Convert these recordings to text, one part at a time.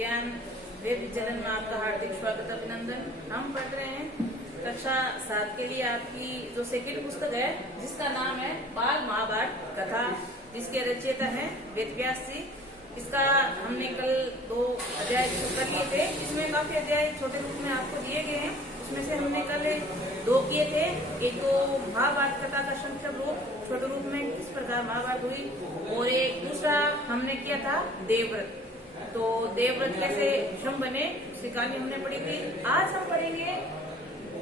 विज्ञान वेद विचलन में आपका हार्दिक स्वागत अभिनंदन। हम पढ़ रहे हैं कक्षा 7 के लिए आपकी जो सेकंड पुस्तक है जिसका नाम है बाल महाभारत कथा, जिसके रचयिता हैं वेद व्यास जी। इसका हमने कल 2 अध्याय कर लिए थे। इसमें काफी अध्याय छोटे रूप में आपको दिए गए हैं। उसमें से हमने कल 2 किए थे। एक तो महाभारत कथा का संक्षिप्त रूप छोटे रूप में किस प्रकार महाभारत हुई, और एक दूसरा हमने किया था देवव्रत। तो देवव्रत कैसे विषम बने उसकी कहानी हमने पढ़ी थी। आज हम पढ़ेंगे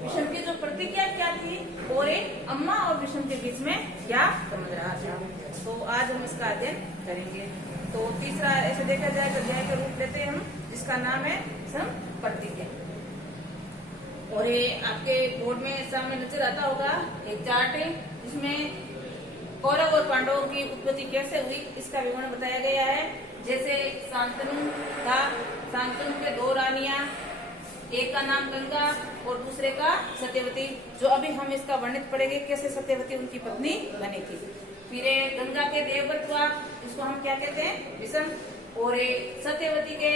विषम की जो प्रतिज्ञा क्या थी और एक अम्मा और विषम के बीच में क्या समझ रहा था। तो आज हम इसका अध्ययन करेंगे। तो तीसरा ऐसे देखा जाए तो अध्याय का रूप लेते हैं हम, जिसका नाम है विषम प्रतिज्ञा। और ये आपके बोर्ड में सामने नजर आता होगा एक चार्ट है, जिसमें कौरव और पांडवों की उत्पत्ति कैसे हुई इसका विवरण बताया गया है। जैसे शांतनु था, शांतनु के 2 रानियां, एक का नाम गंगा और दूसरे का सत्यवती। जो अभी हम इसका वर्णित पढ़ेंगे कैसे सत्यवती उनकी पत्नी बनी थी। फिर गंगा के देवव्रत हुआ, इसको हम क्या कहते हैं विषम। और सत्यवती के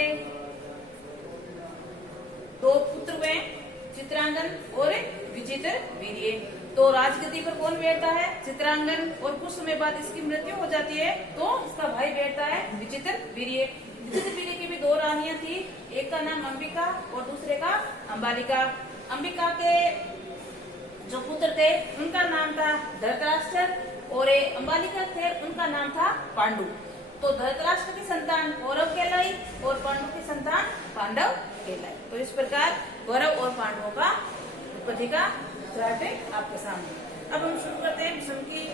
2 पुत्र हुए, चित्रांगन और विचित्र वीर्य। तो राजगद्दी पर कौन बैठता है? चित्रांगन। और कुछ समय बाद इसकी मृत्यु हो जाती है तो इसका भाई बैठता है विचित्र वीर्य। विचित्र वीर्य की भी 2 रानियां थी, एक का नाम अंबिका और दूसरे का अंबालिका। अंबिका के जो पुत्र थे उनका नाम था धृतराष्ट्र, और अंबालिका थे उनका नाम था पांडु। तो धृतराष्ट्र की संतान कौरव कहलाई और पांडु की संतान पांडव कहलाई। तो इस प्रकार कौरव और पांडवों का उत्पत्ति का चार्ट आपके सामने। अब हम शुरू करते हैं विषम की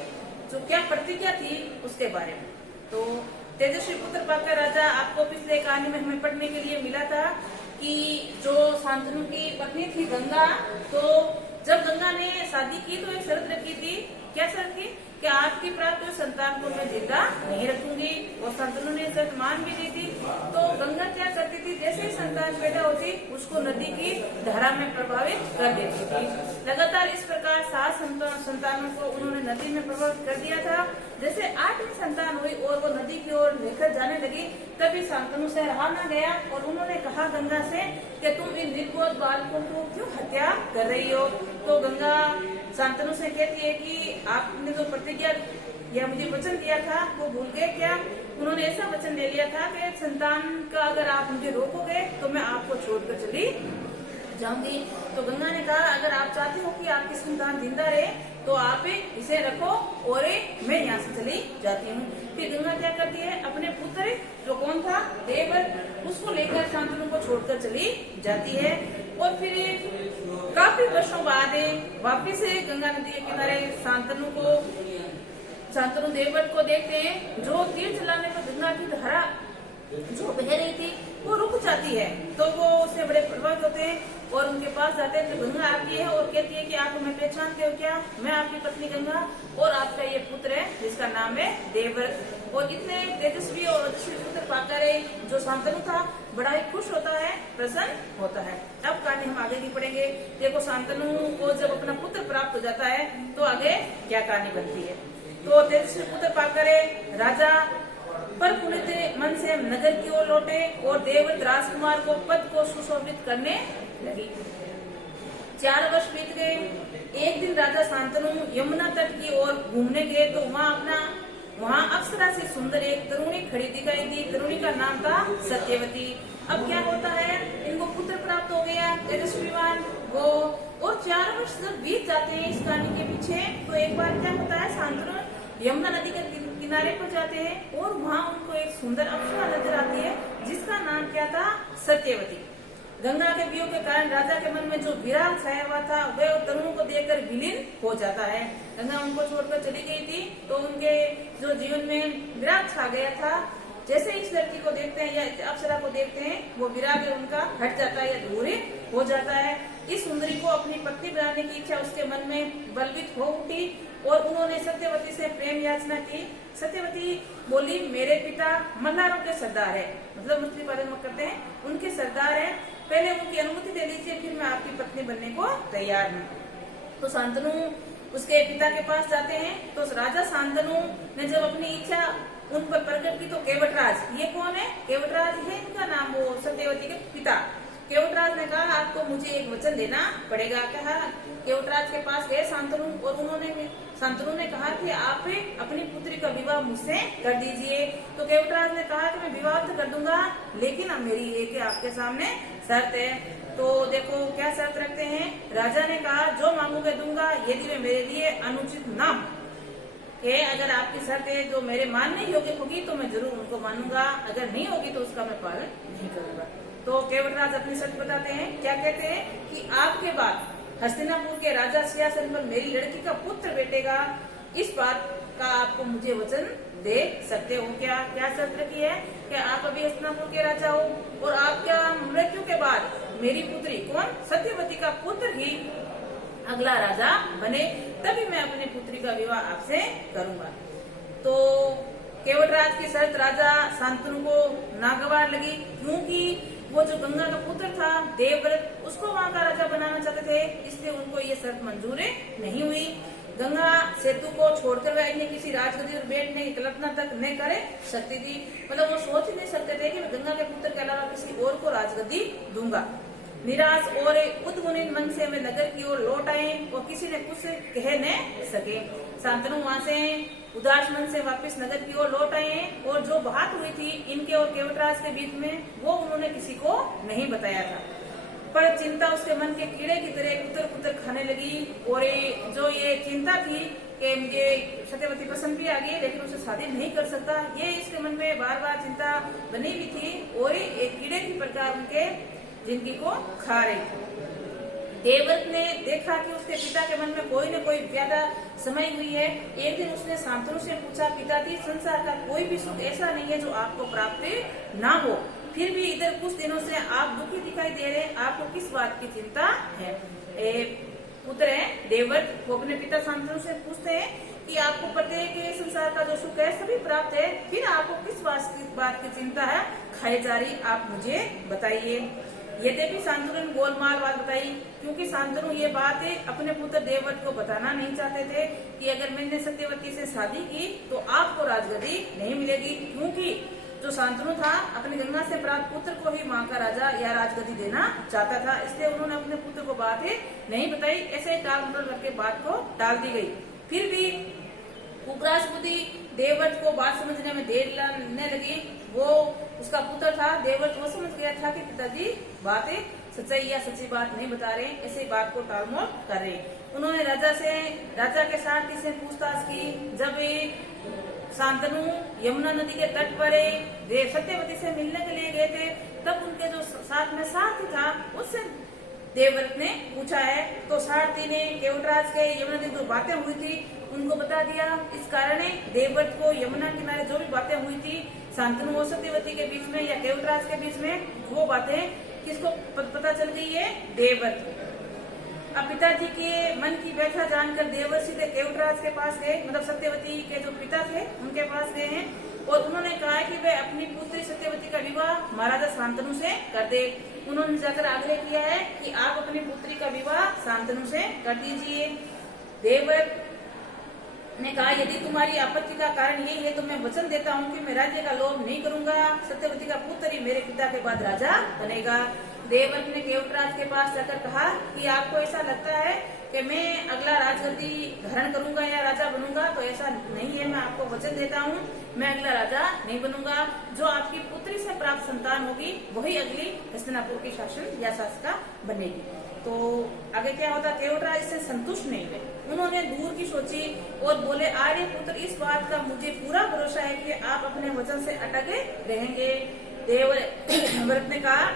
जो क्या प्रतिज्ञा थी उसके बारे में। तो तेजस्वी पुत्र पाकर राजा, आपको पिछले कहानी में हमें पढ़ने के लिए मिला था कि जो शांतनु की पत्नी थी गंगा, तो जब गंगा ने शादी की तो एक शर्त रखी थी। क्या शर्त थी? कि आपकी प्राप्त संतान को मैं जिंदा नहीं रखूंगी। और शांतनु ने शर्त मान भी दी थी। तो गंगा क्या करती थी, जैसे ही संतान पैदा होती उसको नदी की धारा में प्रभावित कर देती थी। लगातार इस प्रकार 7 संतानों को उन्होंने नदी में प्रभावित कर दिया था। जैसे 8वीं संतान हुई और वो नदी की ओर लेकर जाने लगी, तभी शांतनु से रहा न गया और उन्होंने कहा गंगा से कि तुम इन निर्बोध बालकों को क्यों हत्या कर रही हो। तो गंगा शांतनु से कहती है कि आपने जो प्रतिज्ञा या मुझे वचन दिया था वो भूल गए क्या? उन्होंने ऐसा वचन ले लिया था कि संतान का अगर आप मुझे रोकोगे तो मैं आपको छोड़कर चली जाऊंगी। तो गंगा ने कहा अगर आप चाहते हो कि आपकी संतान जिंदा रहे तो आप इसे रखो और मैं यहाँ से चली जाती हूँ। फिर गंगा क्या करती है, अपने पुत्र जो कौन था देवव्रत, उसको लेकर शांतनु को छोड़कर चली जाती है। और फिर काफी वर्षों बाद वापिस गंगा नदी के किनारे शांतनु देवव्रत को देखते हैं, जो तीर चलाने पर गंगा की धारा जो बह रही थी वो रुक जाती है। तो वो उससे बड़े प्रभावित होते हैं और उनके पास जाते हैं। तो गंगा आती है और कहती है कि आप हमें पहचानते हो क्या? मैं आपकी पत्नी गंगा और आपका ये पुत्र है जिसका नाम है देवव्रत। और इतने तेजस्वी और ओजस्वी पुत्र पाकर जो शांतनु था बड़ा ही खुश होता है, प्रसन्न होता है। अब कहानी हम आगे की पढ़ेंगे। देखो शांतनु को जब अपना पुत्र प्राप्त हो जाता है तो आगे क्या कहानी बनती है। तो तेजस्वी पुत्र पाकर राजा पर पुलित मन से नगर की ओर लौटे और देवव्रत राजकुमार को पद को सुशोभित करने लगी। 4 वर्ष बीत गए। एक दिन राजा शांतनु यमुना तट की ओर घूमने गए तो वहाँ अप्सरा से सुंदर एक तरुणी खड़ी दिखाई दी। तरुणी का नाम था सत्यवती। अब क्या होता है, इनको पुत्र प्राप्त हो गया तेजस्वीवान वो। और 4 वर्ष जब बीत जाते हैं इस कहानी के पीछे, तो एक बार क्या होता है, शांतनु यमुना नदी के किनारे पर जाते हैं और वहाँ उनको एक सुंदर अप्सरा नजर आती है जिसका नाम क्या था, सत्यवती। गंगा के वियोग के कारण राजा के मन में जो विराग छाया हुआ था वह तरुण को देखकर विलीन हो जाता है। गंगा उनको छोड़कर चली गई थी तो उनके जो जीवन में विराग छा गया था। जैसे इस लड़की को देखते हैं या अप्सरा को देखते हैं वो विराग उनका हट जाता है या दूर हो जाता है। इस सुंदरी को अपनी पत्नी बनाने की इच्छा उसके मन में बलवित हो उठी और उन्होंने सत्यवती से प्रेम याचना की। सत्यवती बोली मेरे पिता मल्लारों के सरदार है, मतलब मछली पालन करते हैं, उनके सरदार है, पहले उनकी अनुमति दे लीजिए, फिर मैं आपकी पत्नी बनने को तैयार हूँ। तो शांतनु उसके पिता के पास जाते हैं। तो राजा शांतनु ने जब अपनी इच्छा उन पर प्रकट की तो केवटराज, ये कौन है? केवटराज है इनका नाम, वो सत्यवती के पिता। केवटराज ने कहा आपको मुझे एक वचन देना पड़ेगा। कहा केवटराज के पास गए शांतनु, और शांतनु ने कहा कि आप अपनी पुत्री का विवाह मुझसे कर दीजिए। तो केवटराज ने कहा कि मैं विवाह तो कर दूंगा, लेकिन अब मेरी एक आपके सामने शर्त है। तो देखो क्या शर्त रखते हैं। राजा ने कहा जो मांगोगे दूंगा, यदि वे मेरे लिए अनुचित ना हो। अगर आपकी शर्त है जो मेरे मानने योग्य होगी तो मैं जरूर उनको मानूंगा, अगर नहीं होगी तो उसका मैं पालन नहीं करूंगा। तो केवटराज अपनी शर्त बताते हैं। क्या कहते हैं कि आपके बाद हस्तिनापुर के राजा सिंहासन पर मेरी लड़की का पुत्र बैठेगा, इस बात का आपको मुझे वचन दे सकते हो क्या? क्या शर्त रखी है कि आप अभी हस्तिनापुर के राजा हो और आपका मृत्यु के बाद मेरी पुत्री कौन? सत्यवती का पुत्र ही अगला राजा बने, तभी मैं अपनी पुत्री का विवाह आपसे करूंगा। तो केवटराज की शर्त राजा शांतनु को नागवार लगी, क्योंकि वो जो गंगा का पुत्र था देवव्रत, उसको वहां का राजा बनाना चाहते थे, इसलिए उनको ये शर्त मंजूर नहीं हुई। गंगा सेतु को छोड़कर वह अन्य किसी राजगद्दी पर बैठने की कल्पना तक नहीं करे सकती थी। मतलब वो सोच ही नहीं सकते थे कि मैं गंगा के पुत्र के अलावा किसी और को राजगद्दी दूंगा। निराश और उद्विग्न मन से वे नगर की ओर लौट आए और किसी ने कुछ कह न सके। शांतनु वहां से उदास मन से वापस नगर की ओर लौट आए और जो बात हुई थी इनके और केवटराज के बीच में वो उन्होंने किसी को नहीं बताया था। पर चिंता उसके मन के कीड़े की तरह कुतर कुतर खाने लगी, और जो ये चिंता थी कि मुझे सत्यवती पसंद भी आ गई लेकिन उसे शादी नहीं कर सकता, ये इसके मन में बार बार चिंता बनी हुई थी, और एक कीड़े की प्रकार उनके जिंदगी को खा रही थी। देवव्रत ने देखा कि उसके पिता के मन में कोई न कोई ज्यादा समय हुई है। एक दिन उसने शांतनु से पूछा, पिताजी संसार का कोई भी सुख ऐसा नहीं है जो आपको प्राप्त ना हो, फिर भी इधर कुछ दिनों से आप दुखी दिखाई दे रहे हैं, आपको किस बात की चिंता है? पुत्र है देवव्रत, वो अपने पिता शांतनु से पूछते हैं कि आपको पता है कि संसार का जो सुख है सभी प्राप्त है, फिर आपको किस बात की चिंता है खाई जा रही, आप मुझे बताइए। यद्यपि शांतनु ने गोलमाल बात बताई, क्योंकि शांतनु ये बात अपने पुत्र देवव्रत को बताना नहीं चाहते थे कि अगर मैंने सत्यवती से शादी की तो आपको राजगद्दी नहीं मिलेगी, क्योंकि जो शांतनु था अपनी गंगा से प्राप्त पुत्र को ही मां का राजा या राजगद्दी देना चाहता था, इसलिए उन्होंने अपने पुत्र को बात नहीं बताई। ऐसे टाल मटोल करके बात को टाल दी गई। फिर भी उपराष्ट्रपति देवव्रत को बात समझने में देर लगने लगी। वो उसका पुत्र था देवव्रत, वो समझ गया था कि पिताजी बातें सच्चाई या सच्ची बात नहीं बता रहे, ऐसे बात को टालमोल कर रहे। उन्होंने राजा के सारथी से पूछताछ की। जब शांतनु यमुना नदी के तट पर सत्यवती से मिलने के लिए गए थे, तब उनके जो साथ में सारथी था उससे देवव्रत ने पूछा है। तो सारथी ने केवटराज के यमुना नदी जो बातें हुई थी उनको बता दिया। इस कारण देवव्रत को यमुना किनारे जो भी बातें हुई थी शांतनु और सत्यवती के बीच में या केवटराज के बीच में, वो बातें किसको पता चल गई है? देवव्रत को। अब पिताजी के मन की व्यथा जानकर देवव्रत सीधे केवटराज के पास गए, मतलब सत्यवती के जो पिता थे उनके पास गए हैं, और उन्होंने कहा कि वे अपनी पुत्री सत्यवती का विवाह महाराजा शांतनु से कर दे। उन्होंने जाकर आग्रह किया है कि आप अपनी पुत्री का विवाह शांतनु से कर दीजिए। देवव्रत ने कहा यदि तुम्हारी आपत्ति का कारण यही है तो मैं वचन देता हूँ कि मैं राज्य का लोभ नहीं करूंगा, सत्यवती का पुत्र ही मेरे पिता के बाद राजा बनेगा। देवव्रत ने केवटराज के पास जाकर कहा कि आपको ऐसा लगता है कि मैं अगला राजगद्दी धारण करूंगा या राजा बनूंगा, तो ऐसा नहीं है। मैं आपको वचन देता हूँ मैं अगला राजा नहीं बनूंगा। जो आपकी पुत्री से प्राप्त संतान होगी वही अगली हस्तिनापुर की शासन या शासिका बनेगी। तो आगे क्या होता? केवटराज इससे संतुष्ट नहीं हुए, उन्होंने दूर की सोची और बोले, आर्य पुत्र इस बात का मुझे पूरा भरोसा है कि आप अपने वचन से अटके रहेंगे। देवव्रत ने कहा,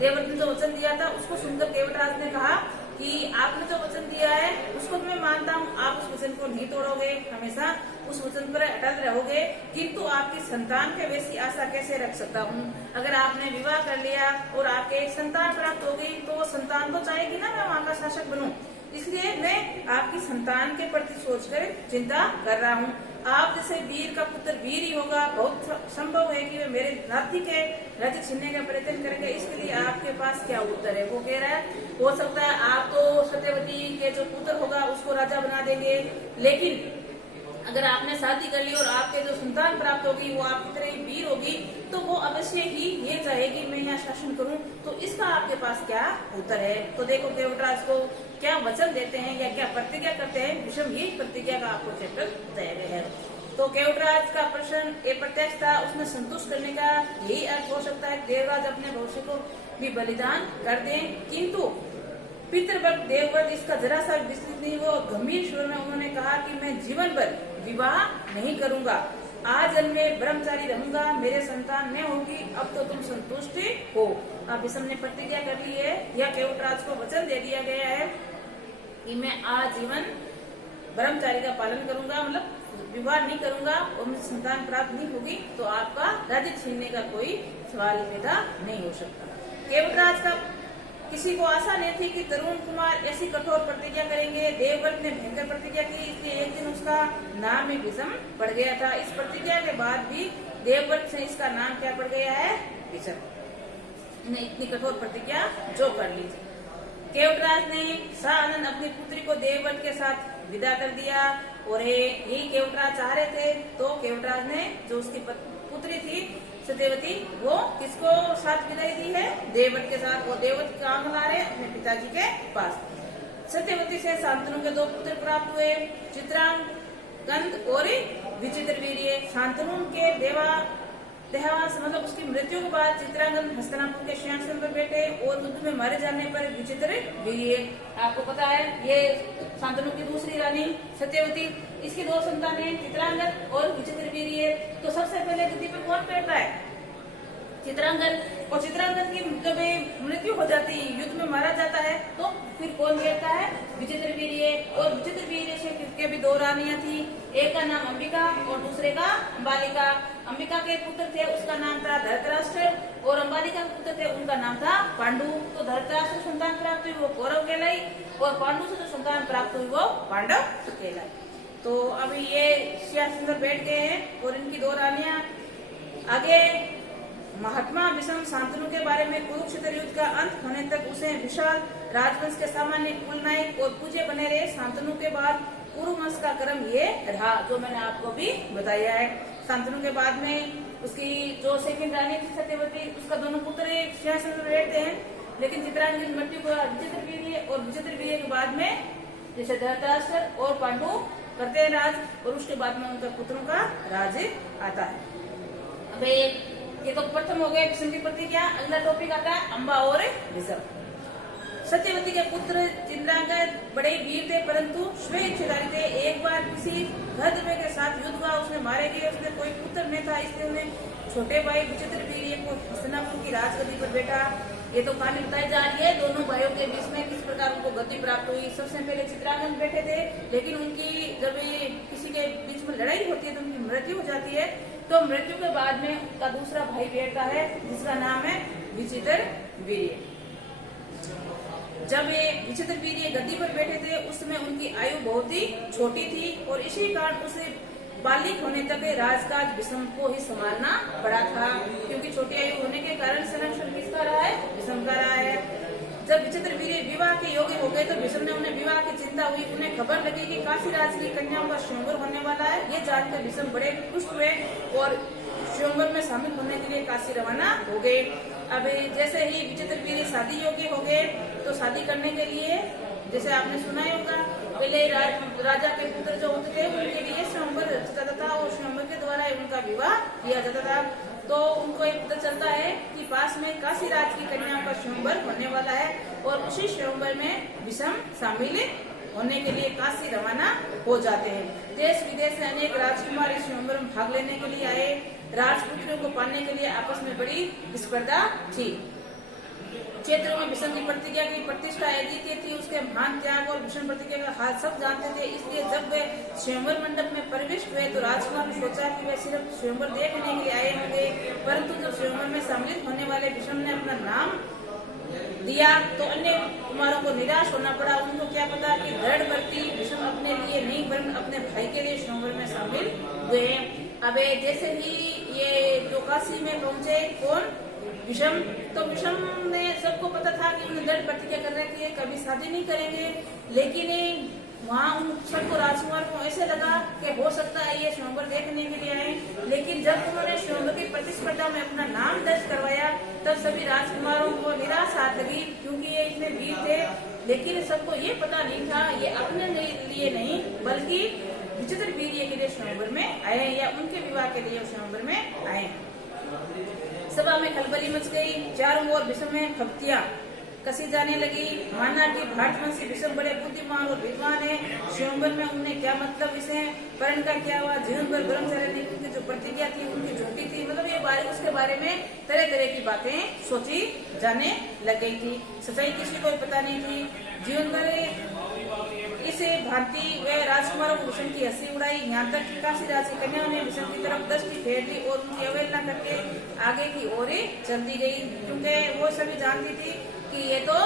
देवव्रत ने जो वचन दिया था उसको सुनकर केवटराज ने कहा कि आपने जो वचन दिया है उसको मैं मानता हूँ, आप उस वचन को नहीं तोड़ोगे, हमेशा उस वचन पर अटल रहोगे, किंतु आपकी संतान के वैसी आशा कैसे रख सकता हूँ? अगर आपने विवाह कर लिया और आपके एक संतान प्राप्त हो गई तो वो संतान तो चाहेगी ना मैं वहाँ का शासक बनूं, इसलिए मैं आपकी संतान के प्रति सोचकर चिंता कर रहा हूँ। आप जैसे वीर का पुत्र वीर ही होगा, बहुत संभव है कि वे मेरे नाती के राज्य छीनने का प्रयत्न करेंगे। इसके लिए आपके पास क्या उत्तर है? वो कह रहा है हो सकता है आप तो सत्यवती के जो पुत्र होगा उसको राजा बना देंगे, लेकिन अगर आपने शादी कर ली और आपके जो संतान प्राप्त होगी वो आपकी तरह ही वीर होगी, तो वो अवश्य ही ये चाहेगी मैं यहाँ शासन करूं। तो इसका आपके पास क्या उत्तर है? तो देखो देवराज को क्या वचन देते हैं या क्या प्रतिज्ञा करते हैं, विषम यही प्रतिज्ञा का आपको चैप्टर बताया गया है। तो केवटराज का प्रश्न ये प्रत्यक्ष था, उसमें संतुष्ट करने का यही अर्थ हो सकता है देवराज अपने भविष्य को भी बलिदान कर दें, किंतु पितृव्रत देवव्रत इसका जरा सा विस्तृत नहीं हुआ। गंभीर स्वर में उन्होंने कहा कि मैं जीवन भर विवाह नहीं करूंगा, आज जन्मे ब्रह्मचारी रहूंगा, मेरे संतान न होगी, अब तो तुम संतुष्ट हो। अब विषम ने प्रतिज्ञा कर ली है या केवटराज को वचन दे दिया गया है कि मैं आजीवन ब्रह्मचारी का पालन करूंगा, मतलब विवाह नहीं करूंगा और मुझे संतान प्राप्त नहीं होगी, तो आपका राज्य छीनने का कोई सवाल पैदा नहीं हो सकता। केवटराज का किसी को आशा नहीं थी कि तरुण कुमार ऐसी कठोर प्रतिज्ञा करेंगे। देवव्रत ने भयंकर प्रतिज्ञा की, इसलिए एक दिन उसका नाम ही विषम पड़ गया था। इस प्रतिज्ञा के बाद भी देवव्रत से इसका नाम क्या पड़ गया है? विषम। ने इतनी कठोर प्रतिज्ञा जो कर ली थी। केवटराज ने सानंद अपनी पुत्री को देवव्रत के साथ विदा कर दिया और यही केवटराज चाह रहे थे। तो केवटराज ने जो उसकी पुत्री थी सत्यवती, वो किसको साथ विदाई दी है? देवव्रत के साथ। वो देवव्रत कहाँ बुला रहे? अपने पिताजी के पास। सत्यवती से शांतनु के दो पुत्र प्राप्त हुए, चित्रांगद और विचित्रवीर्य। शांतनु के देहावसान मतलब उसकी मृत्यु के बाद चित्रांगद हस्तिनापुर के सिंहासन पर बैठे और युद्ध में मारे जाने पर विचित्रवीर्य, आपको पता है ये शांतनु की दूसरी रानी सत्यवती, इसकी दो संतान है चित्रांगद और विचित्रवीर्य। तो सबसे पहले गद्दी पर कौन बैठता है? चित्रांगद। और चित्रांगद की जब मृत्यु हो जाती है, युद्ध में मारा जाता है, तो फिर कौन बैठता है? विचित्रवीर्य। और विचित्रवीर्य से के भी दो रानियां थी, एक का नाम अंबिका और दूसरे का अंबालिका। अंबिका के पुत्र थे, उसका नाम था धृतराष्ट्र, और अंबालिका के पुत्र थे, उनका नाम था पांडु। तो धृतराष्ट्र से संतान प्राप्त हुई वो कौरव कहलाई, और पांडु से जो संतान प्राप्त हुई वो पांडव कहलाई। तो अभी ये सिंहासन पर बैठ गए हैं और इनकी दो रानियां। आगे महात्मा विषम शांतनु के बारे में कुरुक्षेत्र युद्ध का अंत होने तक उसे विशाल राजवंश के सामान्य कुल नायक और पूज्य बने रहे। शांतनु के बाद कुरुवंश का क्रम ये रहा, जो मैंने आपको भी बताया है। शांतनु के बाद में उसकी जो सेकंड रानी थी सत्यवती, उसका दोनों पुत्र एक सिंहासन पर बैठते हैं, लेकिन चित्रांगद की मृत्यु को विचित्रवीर्य, और विचित्रवीर्य के बाद में जैसे धृतराष्ट्र और पांडु करते हैं राज, और उसके बाद में उनका पुत्रों का राज आता है। अब ये तो प्रथम हो गया विषम की प्रतिज्ञा। अगला टॉपिक आता है अंबा और विषम। सत्यवती के पुत्र चित्रांगद बड़े वीर थे, परंतु स्वेच्छाधारी थे। एक बार किसी गधर्व के साथ युद्ध हुआ, उसमें मारे गए, उसने कोई पुत्र नहीं था, इसलिए उन्हें छोटे भाई विचित्रवीर्य को हस्तिनापुर की राजगद्दी पर बैठा। ये तो कहानी बताई जा रही है दोनों भाइयों के बीच में किस प्रकार उनको गद्दी प्राप्त हुई। सबसे पहले चित्रांगद बैठे थे, लेकिन उनकी जब ये किसी के बीच में लड़ाई होती है तो उनकी मृत्यु हो जाती है। तो मृत्यु के बाद में उनका दूसरा भाई बैठता है, जिसका नाम है विचित्रवीर्य। जब ये विचित्रवीर्य गद्दी पर बैठे थे, उस समय उनकी आयु बहुत ही छोटी थी, और इसी कारण उसे बालिक होने तक राजकाज विषम को ही संभालना पड़ा था, क्योंकि छोटी आयु होने के कारण संरक्षण किसका रहा है? विषम का रहा है। जब विचित्रवीर्य विवाह के योग्य हो गए तो विषम ने उन्हें विवाह की चिंता हुई। उन्हें खबर लगी कि काशी राज की कन्याओं का स्वयंवर होने वाला है। ये जानकर विषम बड़े खुश हुए और स्वयंवर में शामिल होने के लिए काशी रवाना हो गए। अब जैसे ही विचित्रवीर्य शादी योग्य हो गए, तो शादी करने के लिए जैसे आपने सुना ही होगा, पहले राजा के पुत्र जो होते थे उनके लिए स्वयंवर रचा जाता था, और स्वयंवर के द्वारा उनका विवाह किया जाता था। तो उनको एक पता चलता है कि पास में काशी राज की कन्याओं का स्वयंवर होने वाला है, और उसी स्वयंवर में विषम शामिल होने के लिए काशी रवाना हो जाते हैं। देश विदेश से अनेक राजकुमार इस स्वयंवर में भाग लेने के लिए आए। राजपुत्रों को पाने के लिए आपस में बड़ी स्पर्धा थी। क्षेत्रों में विषम की प्रतिज्ञा की प्रतिष्ठा अद्वितीय थी। उसके महान त्याग और विषम प्रतिज्ञा का हाल सब जानते थे। इसलिए जब वे स्वयंवर मंडप में प्रविष्ट हुए तो राजकुमार ने सोचा कि वे सिर्फ स्वयंवर देखने के लिए आए होंगे, परंतु जब स्वयंवर में सम्मिलित होने वाले विषम ने अपना नाम दिया तो अन्य कुमारों को निराश होना पड़ा। उनको क्या पता कि दृढ़ व्रती भीष्म अपने लिए नहीं वरन अपने भाई के लिए स्वयंवर में शामिल हुए। अब जैसे ही ये जो काशी में पहुंचे, कौन, भीष्म, तो भीष्म ने, सबको पता था कि उन्हें दृढ़ प्रतिज्ञा कर रखी है, कभी शादी नहीं करेंगे। लेकिन वहाँ उन सबको, राजकुमार को ऐसे लगा कि हो सकता है ये स्वयंवर देखने के लिए आए। लेकिन जब उन्होंने स्वयंवर की प्रतिस्पर्धा में अपना नाम दर्ज करवाया तब सभी राजकुमारों को निराश हाथ लगी, क्योंकि ये इतने वीर थे। लेकिन सबको ये पता नहीं था ये अपने लिए नहीं बल्कि विचित्र वीर्य के लिए स्वयंवर में आए, या उनके विवाह के लिए स्वयंवर में आए। सभा में खलबली मच गई, चारों ओर भीष्म में फब्तियां कसी जाने लगी। माना कि भारतवंशी भीष्म बड़े बुद्धिमान और विद्वान है, स्वयंवर में उन्हें क्या मतलब, इसे परण का क्या हुआ, जीवन भर ब्रह्मचर्य रहने की उनकी जो प्रतिज्ञा थी उनकी झूठी थी। मतलब ये बारे उसके बारे में तरह तरह की बातें सोची जाने लग गई थी। सच्चाई किसी को पता नहीं थी। जीवन भर इसे भांति वे राजकुमारों को भीष्म की हंसी उड़ाई, यहाँ तक कि काशी राज की कन्याओं ने भीष्म की तरफ दृष्टि फेर ली और उनकी अवहेलना करके आगे की ओर चल दी गई, क्योंकि वो सभी जानती थी कि ये तो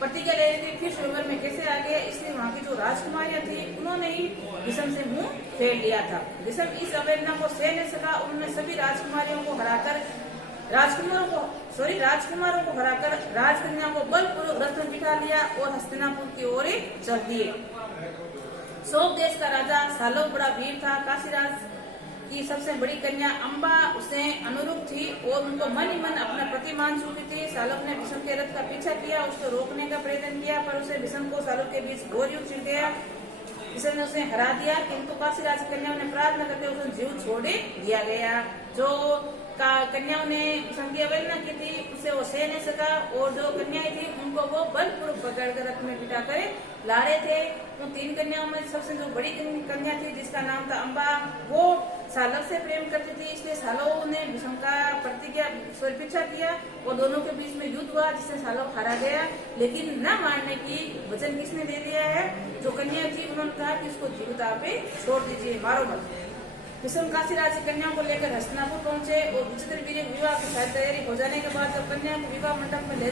प्रतिज्ञा ले रही थी, फिर स्वयंवर में कैसे आ गया। इसलिए वहाँ की जो राजकुमारियां थी उन्होंने ही भीष्म से मुंह फेर लिया था। भीष्म इस अवहेलना को सह नहीं सका। उन्होंने सभी राजकुमारों को हराकर राजकन्या को बलपूर्वक रथ में बिठा लिया और हस्तिनापुर की ओर चल दिए। सोप देश का राजा सालोक बड़ा वीर था। काशीराज की सबसे बड़ी कन्या अम्बा उसे अनुरूप थी और उनको मन ही मन अपना पति मान चुकी थी। सालोक ने भीष्म के रथ का पीछा किया, उसको रोकने का प्रयत्न किया, पर उसे भीष्म को सालोक के बीच घोर युद्ध छिड़ गया। भीष्म ने उसे हरा दिया, किंतु काशीराज की कन्याओं ने प्रार्थना करके उसे जीव छोड़ दिया गया। जो कन्याओं ने भीष्म की अवहेलना की थी उसे वो सह नहीं सका और जो कन्याएं थी उनको वो बलपूर्वक पकड़कर रथ में बिठा कर ला रहे थे। उन 3 कन्याओं में सबसे जो बड़ी कन्या थी जिसका नाम था अम्बा, वो सालोक से प्रेम करती थी। इसलिए सालोक ने भीष्म का पीछा किया और दोनों के बीच में युद्ध हुआ, जिससे सालोक हारा गया। लेकिन न मारने की वचन किसने दे दिया है, जो कन्या थी उन्होंने कहा कि उसको जीविता पे छोड़ दीजिए, मारो मत। भीष्म काशीराज की कन्याओं को लेकर हस्तिनापुर पहुंचे और विचित्र वीर्य विवाह की सारी तैयारी हो जाने के बाद जब कन्या को विवाह मंडप में ले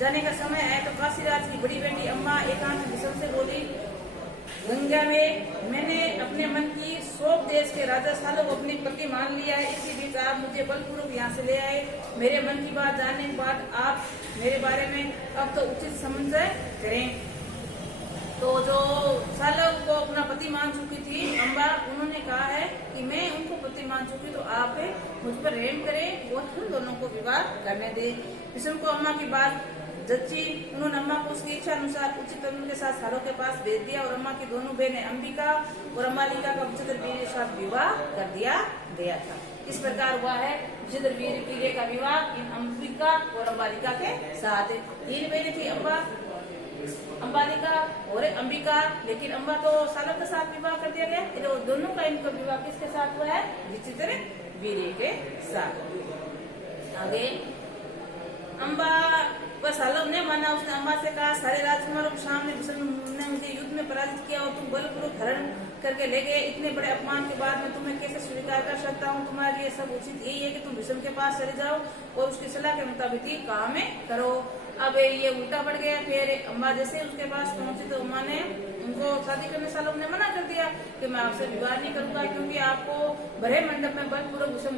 जाने का समय आया तो काशीराज की बड़ी बेटी अम्मा एकांत भीष्म से बोली, गंगा में मैंने अपने मन की सोप देश के राजा सालोक को अपनी पति मान लिया है। इसी बीच आप मुझे बलपूर्वक यहाँ से ले आए। मेरे मन की बात जानने के बाद आप मेरे बारे में अब तो उचित समझ करें। तो जो सालोक को अपना पति मान चुकी थी अम्बा, उन्होंने कहा है कि मैं उनको पति मान चुकी, तो आप मुझ पर रहम करें और हम दोनों को विवाह करने दे। भीष्म को अम्मा की बात जच्ची। उन्होंने अम्मा को उसकी इच्छा अनुसार उचित के साथ सालोक के पास भेज दिया और अम्मा की दोनों बहनें अंबिका और अम्बालिका का विचित्र वीर्य के साथ विवाह कर दिया गया था। इस प्रकार हुआ है विचित्र वीर्य का विवाह इन अंबिका और अम्बालिका के साथ। 3 बहनें थी, अम्बालिका और अंबिका, लेकिन अम्बा तो सालोक के साथ विवाह कर दिया गया। तो दोनों का इनका विवाह किसके साथ हुआ है, विचित्र वीर्य के साथ। आगे अम्बा पर सालोक ने माना। उसने अम्बा से कहा, सारे राजकुमारों के सामने भीष्म ने मुझे युद्ध में पराजित किया और तुम बलपूर्वक हरण करके ले गए। इतने बड़े अपमान के बाद मैं तुम्हें कैसे स्वीकार कर सकता हूँ। तुम्हारे लिए सब उचित यही है कि तुम भीष्म के पास चले जाओ और उसकी सलाह के मुताबिक ही काम करो। अब ये उल्टा पड़ गया। फिर अम्मा जैसे उसके पास पहुंची तो अम्मा ने उनको शादी करने सालोक ने मना कर दिया कि मैं आपसे विवाह नहीं करूंगा, क्योंकि आपको भरे मंडप में बलपूर्वक भीष्म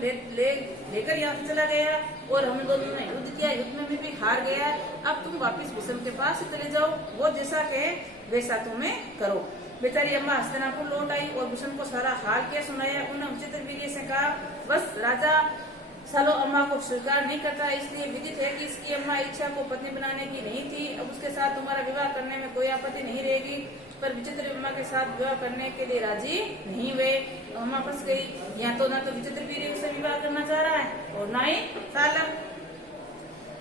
लेकर यहाँ से चला गया और हम दोनों ने युद्ध किया, युद्ध में भी हार गया। अब तुम वापिस भीष्म के पास चले जाओ, वो जैसा कहे वैसा तुम्हें करो। बेचारी अम्मा हस्तिनापुर लौट आई और भीष्म को सारा हाल क्या सुनाया। उन्होंने विचित्र वीर्य से कहा, बस राजा सालोक अम्मा को स्वीकार नहीं करता, इसलिए विदित है कि इसकी अम्मा इच्छा को पत्नी बनाने की नहीं थी। अब उसके साथ तुम्हारा विवाह करने में कोई आपत्ति नहीं रहेगी। पर विचित्र अम्मा के साथ विवाह करने के लिए राजी नहीं हुए। अम्मा फंस गई। यहाँ तो ना तो विचित्र वीर्य उससे विवाह करना चाह रहा है और ना ही सालोक।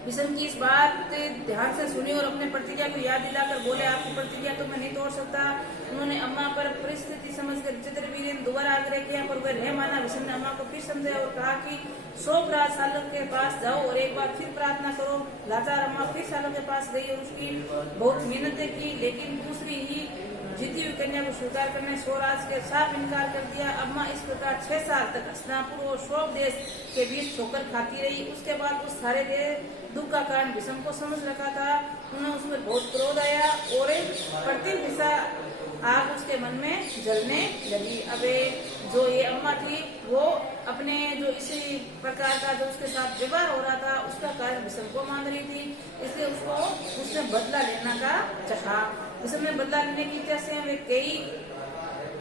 भीष्म की इस बात ध्यान से सुनी और अपने प्रतिज्ञा को याद दिलाकर बोले, आपकी प्रतिज्ञा तो मैं नहीं तोड़ सकता। उन्होंने अम्मा पर परिस्थिति समझकर विचित्र वीर्य ने दोबारा आग्रह किया, पर वह नहीं माना। भीष्म ने अम्मा को फिर समझाया और कहा कि 100 रात सालोक के पास जाओ और एक बार फिर प्रार्थना करो। लाचार अम्मा फिर सालोक के पास गई और उसकी बहुत मेहनतें की, लेकिन दूसरी ही जीती हुई कन्या को स्वीकार करने स्वराज के साफ इनकार कर दिया। अम्मा इस प्रकार 6 साल तक हस्तिनापुर और शोक देश के बीच ठोकर खाती रही। उसके बाद उस सारे दुख का कारण भीष्म को समझ रखा था। उन्हें उसमें बहुत क्रोध आया और प्रति दिशा आग उसके मन में जलने लगी। अब जो ये अम्मा थी वो अपने जो इसी प्रकार का जो उसके साथ व्यवहार हो रहा था उसका कारण भीष्म को मान रही थी, इसलिए उसने बदला लेना का चाहा। भीष्म ने बदला लेने की इच्छा से वे कई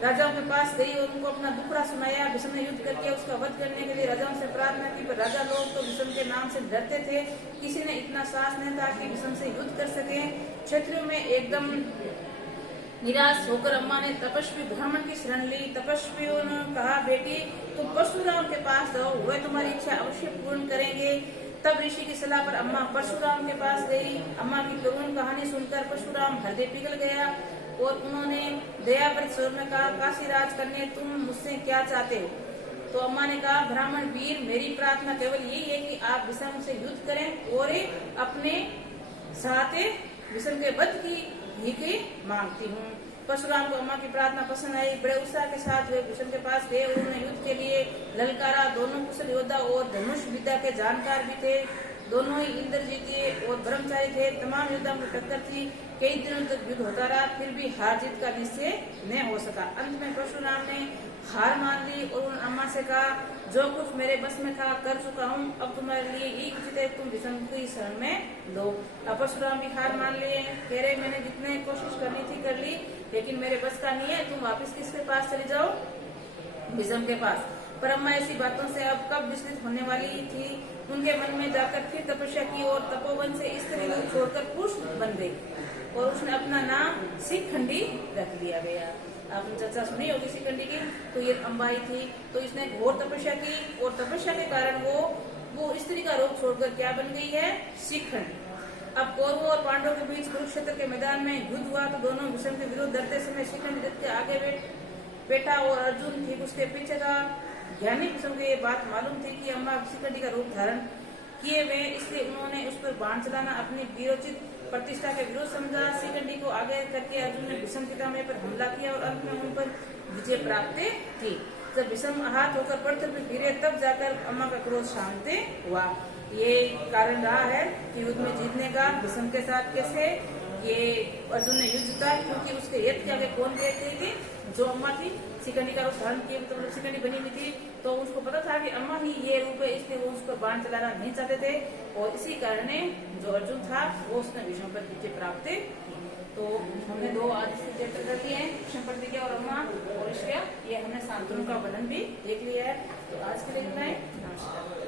राजाओं के पास गई और उनको अपना दुखड़ा सुनाया। भीष्म ने युद्ध करके उसका वध करने के लिए राजाओं से प्रार्थना की, पर राजा लोग तो भीष्म के नाम से डरते थे। किसी ने इतना साहस नहीं था कि भीष्म से युद्ध कर सके। क्षत्रियों में एकदम निराश होकर अम्मा ने तपस्वी ब्राह्मण की शरण ली। तपस्वियों ने कहा, बेटी तुम परशुराम के पास जाओ, वे तुम्हारी इच्छा अवश्य पूर्ण करेंगे। तब ऋषि की सलाह पर अम्मा परशुराम के पास गई। अम्मा की करुण कहानी सुनकर परशुराम हृदय पिघल गया और उन्होंने दयाभरे स्वर में कहा, काशीराज कन्या तुम मुझसे क्या चाहते हो? तो अम्मा ने कहा, ब्राह्मण वीर मेरी प्रार्थना केवल यही है कि आप भीष्म से युद्ध करें और अपने साथ भीष्म के वध की भीख मांगती हूँ। परशुराम को अम्मा की प्रार्थना पसंद आई। बड़े उत्साह के साथ वे भीष्म के पास गए। उन्होंने युद्ध के लिए ललकारा। दोनों कुशल योद्धा और धनुष विद्या के जानकार भी थे। दोनों ही इंद्रजीतीय और ब्रह्मचारी थे। तमाम योद्धाओं की टक्कर थी। कई दिनों तक युद्ध होता रहा, फिर भी हार जीत का निश्चय न हो सका। अंत में परशुराम ने हार मान ली और उन अम्मा से कहा, जो कुछ मेरे बस में था कर चुका हूँ, अब तुम्हारे लिए यही उचित है तुम भीष्म की शरण में लो। अब परशुराम भी हार मान लिए, कह रहे मैंने जितने कोशिश करनी थी कर ली, लेकिन मेरे बस का नहीं है, तुम वापिस किसके पास चले जाओ? भीष्म के पास। पर अम्मा ऐसी बातों से अब कब विचलित होने वाली थी। उनके मन में जाकर फिर तपस्या की और तपोवन से स्त्री रूप छोड़कर पुरुष बन गई और उसने अपना नाम शिखंडी रख लिया गया। आपने चर्चा सुनी होगी शिखंडी की, तो ये अम्बाई थी। तो इसने घोर तपस्या की और तपस्या के कारण वो स्त्री का रूप छोड़कर क्या बन गई है? शिखंडी। अब कौरवों और पांडवों के बीच कुरुक्षेत्र के मैदान में युद्ध हुआ तो दोनों भीष्म के विरुद्ध डरते समय शिखंडी रथ के आगे बैठा और अर्जुन ठीक उसके पीछे था। ज्ञानी भीष्म को ये बात मालूम थी कि अम्मा शिखंडी का रूप धारण किए हुए, इसलिए उन्होंने उस पर बाण चलाना अपनी वीरोचित प्रतिष्ठा के विरोध समझा। शिखंडी को आगे करके अर्जुन ने भीष्म पितामह पर हमला किया और अंत में उन पर विजय प्राप्त की। जब भीष्म आहत होकर पड़ते हुए गिरे तब जाकर अम्मा का क्रोध शांत हुआ। ये कारण रहा है कि युद्ध में जीतने का भीष्म के साथ कैसे ये अर्जुन ने युद्ध जीता, क्योंकि उसके युद्ध के आगे कौन गए थे? जो अम्मा थी। शिखंडी का रूप धारण किए मतलब शिखंडी बनी हुई थी, तो उसको पता था कि अम्मा ही ये रूप है, इसलिए वो उस पर बाण चलाना नहीं चाहते थे और इसी कारण जो अर्जुन था वो उसने भीष्म पर विजय प्राप्त की। तो हमने 2 आज इसके चैप्टर कर दिए हैं, भीष्म प्रतिज्ञा और अम्मा और इसका ये हमने शांतनु का वर्णन भी देख लिया है। तो आज के लिए इतना है। नमस्कार।